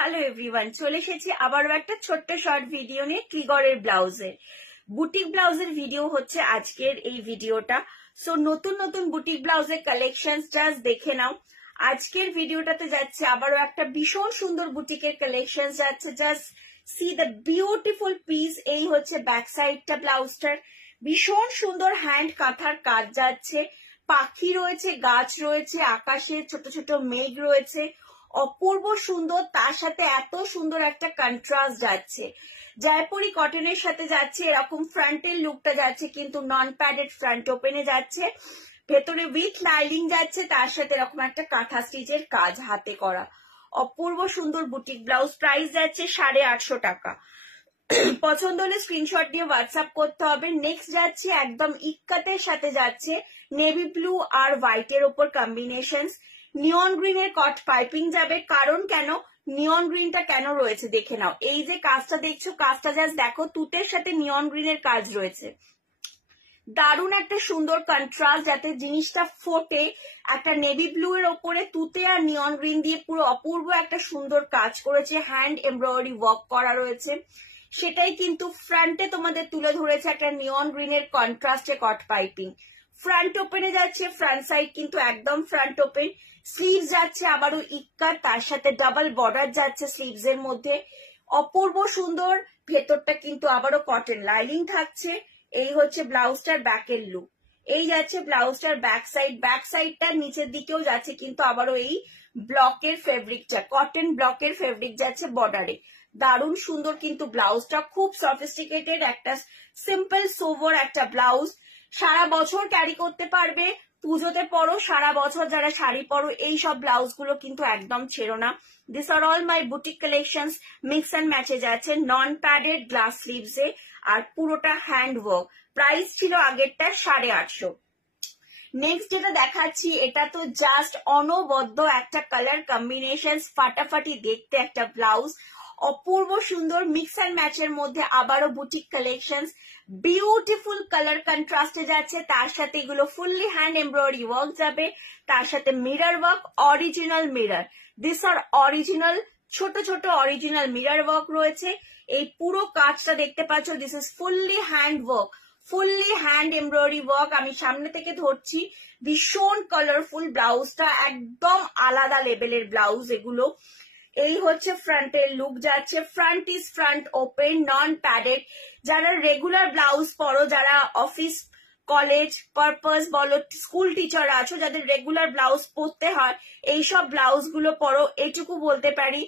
Hello everyone, চলে এসেছি আবারও একটা ছোট্ট শর্ট ভিডিও নিয়ে ক্লিগরের ব্লাউজের বুটিক ব্লাউজের ভিডিও হচ্ছে আজকের এই ভিডিওটা। সো নতুন নতুন বুটিক ব্লাউজের কালেকশন জাস্ট দেখে নাও। আজকের ভিডিওটাতে যাচ্ছে আবারও একটা ভীষণ সুন্দর বুটিকের কালেকশন যাচ্ছে। Just see the beautiful piece. এই হচ্ছে ব্যাক সাইডটা ব্লাউজটার, ভীষণ সুন্দর হ্যান্ড কাঁথার কাজ যাচ্ছে। পাখি রয়েছে, গাছ রয়েছে, আকাশে ছোট ছোট মেঘ রয়েছে, অপূর্ব সুন্দর। তার সাথে এত সুন্দর একটা কন্ট্রাস্ট যাচ্ছে, জয়পুরি কটনের সাথে যাচ্ছে। এরকম ফ্রন্টের লুকটা যাচ্ছে কিন্তু নন প্যাডেড ফ্রন্ট ওপেনে যাচ্ছে, ভেতরে উইথ লাইলিং যাচ্ছে, তার সাথে এরকম একটা কাঁথা স্টিচের কাজ হাতে করা। অপূর্ব সুন্দর বুটিক ব্লাউজ। প্রাইস যাচ্ছে 850 টাকা। পছন্দ হলে স্ক্রিনশট দিয়ে হোয়াটসঅ্যাপ করতে হবে। নেক্সট যাচ্ছে একদম ইক্কাতের সাথে যাচ্ছে, নেভি ব্লু আর হোয়াইটের ওপর কম্বিনেশন। নিয়ন গ্রিনের কট পাইপিং যাবে। কারণ কেন নিয়ন গ্রিনটা কেন রয়েছে দেখে নাও। এই যে কাজটা দেখছো, কাজটা জাস্ট দেখো, তুতের সাথে নিয়ন গ্রিনের কাজ রয়েছে। দারুণ একটা সুন্দর কন্ট্রাস্ট, যাতে জিনিসটা ফোটে। একটা নেভি ব্লু এর ওপরে তুতে আর নিয়ন গ্রিন দিয়ে পুরো অপূর্ব একটা সুন্দর কাজ করেছে। হ্যান্ড এমব্রয়ডারি ওয়ার্ক করা রয়েছে, সেটাই কিন্তু ফ্রন্টে তোমাদের তুলে ধরেছে একটা নিয়ন গ্রিনের কন্ট্রাস্টে কট পাইপিং। ফ্রন্ট ওপেনে যাচ্ছে, ফ্রন্ট সাইড কিন্তু একদম ফ্রন্ট ওপেন। স্লিভস যাচ্ছে আবারও ইক্কা, তার সাথে ডাবল বর্ডার যাচ্ছে স্লিভস এর মধ্যে, অপূর্ব সুন্দর। ভেতরটা কিন্তু আবারও কটন লাইনিং থাকছে। এই হচ্ছে ব্লাউজটার ব্যাকের লুক। এই যাচ্ছে ব্লাউজটার ব্যাক সাইড। ব্যাক সাইডটার নিচের দিকেও যাচ্ছে কিন্তু আবারও এই ব্লকের ফেব্রিকটা, কটন ব্লকের ফেব্রিক যাচ্ছে বর্ডারে। দারুণ সুন্দর কিন্তু ব্লাউজটা, খুব সফিস্টিকেটেড একটা সিম্পল সোভার একটা ব্লাউজ। সারা বছর ক্যারি করতে পারবে, পুজোতে পরো, সারা বছর যারা শাড়ি পরো, এই সব ব্লাউজ গুলো কিন্তু একদম ছেড়ো না। This are all my boutique collections. Mix and ম্যাচে যাচ্ছে, নন প্যাডেড গ্লাস স্লিভস এ, আর পুরোটা হ্যান্ড ওয়ার্ক। প্রাইস ছিল আগেরটা 850। নেক্সট যেটা দেখাচ্ছি, এটা তো জাস্ট অনবদ্য একটা কালার কম্বিনেশন, ফাটাফাটি দেখতে একটা ব্লাউজ, অপূর্ব সুন্দর। মিক্স অ্যান্ড ম্যাচের মধ্যে আবারও বুটিক কালেকশন, বিউটিফুল কালার কন্ট্রাস্টে যাচ্ছে। তার সাথে এগুলো ফুললি হ্যান্ড এমব্রয়ডারি ওয়ার্ক যাবে, তার সাথে mirror work, original mirror. This are original, ছোট ছোট অরিজিনাল মিরর ওয়ার্ক রয়েছে। এই পুরো কাজটা দেখতে পাচ্ছ, this is fully hand work, fully hand embroidery work. আমি সামনে থেকে ধরছি, ভীষণ কালারফুল ব্লাউজটা, একদম আলাদা লেভেলের ব্লাউজ এগুলো। এই হচ্ছে ফ্রন্টের লুক যাচ্ছে। Front is front open, non padded. যারা রেগুলার ব্লাউজ পরো, যারা অফিস কলেজ পারপাস বলো, স্কুল টিচার আছো, যাদের রেগুলার ব্লাউজ পরতে হয়, এইসব ব্লাউজ গুলো পরো। এইটুকু বলতে পারি,